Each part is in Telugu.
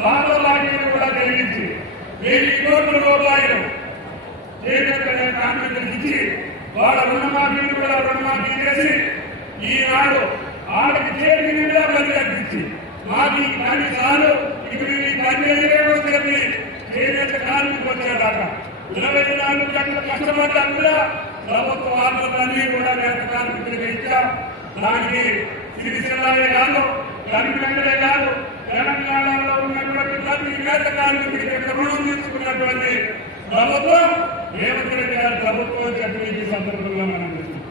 పాత బాకీలు కూడా చెల్లించి 1000 కోట్ల రూపాయలు కాంగ్రెస్ ఇచ్చి వాళ్ళ రుణమాఫీని కూడా రుణమాఫీ చేసి ఈనాడు వాళ్ళకి చేతి నిండా బలి కట్టించి మాకు ఈ పని చాలు ఇక ఈ పని ఏదో చెప్పి చేనేత కార్మికులు వచ్చేదాకా 24 గంటలు కష్టపడ్డా కూడా ప్రభుత్వ ఆటలన్నీ కూడా నేత కార్మికులకు ఇచ్చాం. దానికి సిరిసిల్లే కాదు, కరీంనగరే కాదు, తెలంగాణలో ఉన్నటువంటి ప్రతి నేత కార్మికుడికి రుణం తీసుకున్నటువంటి ప్రభుత్వం రేవంత్ రెడ్డి గారి ప్రభుత్వం చెప్పి ఈ సందర్భంగా మనం చూస్తాం.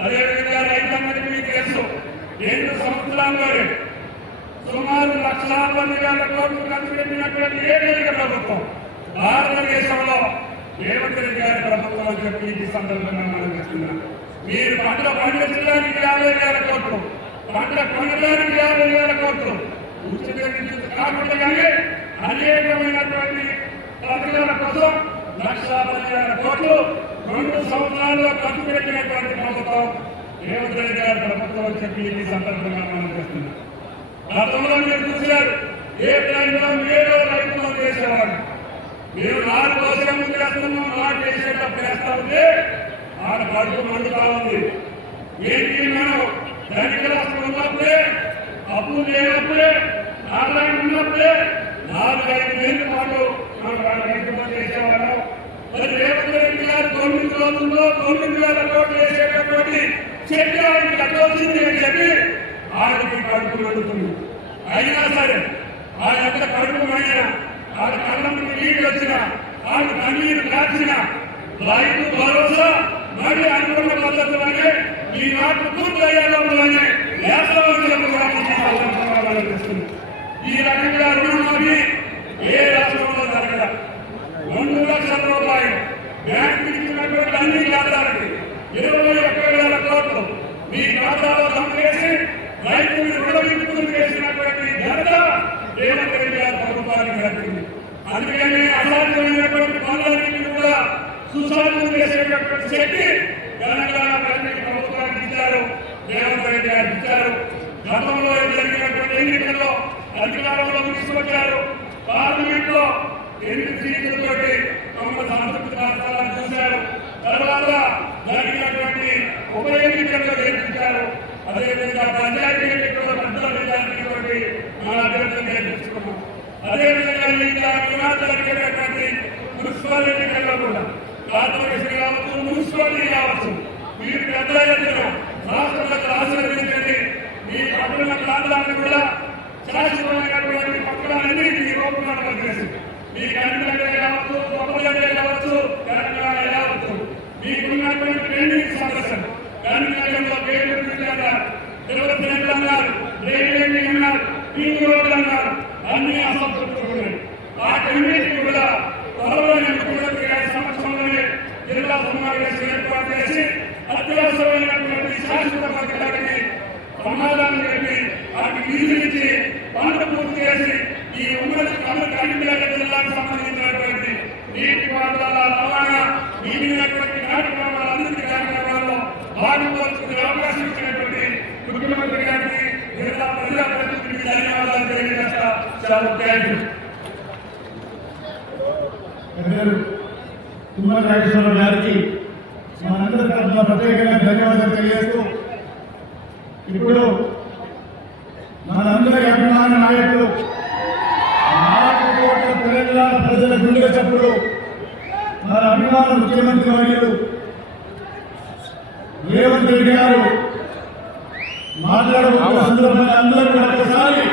అదేవిధంగా రైతాంగానికి మీకు తెలుసు 2 సంవత్సరాల్లోనే సుమారు 1,10,000 కోట్లు ఖర్చు పెట్టినటువంటి ఏకైక ప్రభుత్వం భారతదేశంలో రేవంత్ రెడ్డి గారి ప్రభుత్వం అని చెప్పి ఈ సందర్భంగా మనం చూస్తున్నాం. మీరు పంట పండించడానికి 50,000 కోట్లు, పంట కొనడానికి 50,000 కోట్లు, ఉచిత విద్యుత్ కాకుండా అనేకమైనటువంటి పథకాల కోసం 1,10,000 కోట్లు 2 సంవత్సరాల్లో ఖర్చు పెట్టినటువంటి ప్రభుత్వం రేవంత్ రెడ్డి గారి ప్రభుత్వం అని చెప్పి ఈ సందర్భంగా మనం చేస్తున్నాం. గతంలో మీరు చూశారు ఏ టైంలో మీరు రైతులు చేసేవాడు. మీరు 4 కోసం చేస్తున్నాం, 4 చేసేటప్పుడు వేస్తా ఉంటే ఆడ కడుపు మండుతా ఉంది. ఏంటి మనం ధనిక రాష్ట్రం ఉన్నప్పుడే, అప్పు లేనప్పుడే, ఆదాయం ఉన్నప్పుడే 4-5 వేల పాటు మనం రైతులు చేసేవాళ్ళం. మరి రేవంత్ రెడ్డి గారు 9 రోజుల్లో 9,000 కోట్లు వేసేటటువంటి చెట్టు ఆయనకి కట్టవలసింది అని చెప్పి ఆయనకి కడుపు మండుతుంది. అయినా సరే ఆయన ఎంత కడుపు అయినా, ఆయన కళ్ళకి నీళ్ళు వచ్చినా, ఆయన కన్నీరు కాల్చిన రైతు భరోసా మరి అనుకున్న పద్ధతిలోనే ఈ నాటు పూర్తయ్యేలోనే ఈ రకంగా రుణమాఫీ ఏ రాష్ట్రంలో జరగదు. 2 లక్షల రూపాయలు బ్యాంకు ఇచ్చినటువంటి అన్ని ఖాతాలకి 21,000 కోట్లు మీ ఖాతాలో జమ చేసి రైతులు రుణవిముక్తులు చేసినటువంటి ఘనత రేవంత్ రెడ్డి గారి ప్రభుత్వానికి దక్కింది. అందుకని అసాధ్యమైనటువంటి పనులన్నింటినీ కూడా సుసాధ్యం చేసేటటువంటి శక్తి తెలంగాణ ప్రజలకు ప్రభుత్వానికి ఇచ్చారు, రేవంత్ రెడ్డి గారికి ఇచ్చారు. గతంలో జరిగినటువంటి ఎన్నికల్లో అధికారంలో తీసుకొచ్చారు. పార్లమెంట్ లో 8 సీట్లతోటి తమ సంతృప్తి రాష్ట్రాలను చూశారు. తర్వాత జరిగినటువంటి ఉప ఎన్నికల్లో గెలిపించారు. అదేవిధంగా పంచాయతీ ఎన్నికల్లో పెద్ద మెజారిటీతో మన అభ్యర్థులు గెలిపించుకున్నాం. అదేవిధంగా ఇంకా జరిగేటటువంటి మున్సిపల్ ఎన్నికల్లో కూడా కార్పొరేషన్ కావచ్చు, మున్సిపాలిటీ కావచ్చు, మీరు పెద్ద ఎత్తున రాష్ట్రాలకు ఆశీర్వదించండి. మీ పట్టణ ప్రాంతాలను కూడా శాశ్వతమైనటువంటి పట్టణాలన్నీ మీ రూపకల్పన చేసి మీ కరీంనగర్ కావచ్చు, కొత్తగూడెం కావచ్చు, తెలంగాణ కావచ్చు, మీకున్నటువంటి ట్రైనింగ్ సమస్యలు కరీంనగర్లో పేరు అన్నారు, తిరుపతి అన్నారు, రైల్వే అన్నారు, రింగ్ రోడ్లు అన్నారు, అన్ని అసంతృప్తులు ఉన్నాయి. వాటన్నిటిని కూడా త్వరలోనే ముఖ్యమంత్రి గారి సమక్షంలోనే జిల్లా సమావేశం ఏర్పాటు చేసి అత్యవసరమైనటువంటి శాశ్వత పథకాలకి సమాధానం చెప్పి వాటికి నిధులిచ్చి పనులు పూర్తి చేసి ఈ ఉమ్మడి కరీంనగర్ జిల్లాకు సంబంధించినటువంటి నీటి పారుదల, రవాణా, మిగిలినటువంటి కార్యక్రమాలు అభివృద్ధి కార్యక్రమాల్లో భాగంపరుచుకునే అవకాశం ఇచ్చినటువంటి ముఖ్యమంత్రి గారికి జిల్లా ప్రజాప్రతినిధులకు ధన్యవాదాలు తెలియజేస్తా. తుమ్మల నాగేశ్వరరావు గారికి మనందరి తరఫున ప్రత్యేకంగా ధన్యవాదాలు తెలియజేస్తూ, ఇప్పుడు మనందరి అభిమాన నాయకులు 4 కోట్ల తెలంగాణ ప్రజల గుండె చప్పుడు మన అభిమాన ముఖ్యమంత్రి వర్యులు రేవంత్ రెడ్డి గారు మాట్లాడబోతున్న సందర్భంగా అందరూ కూడా ఒకసారి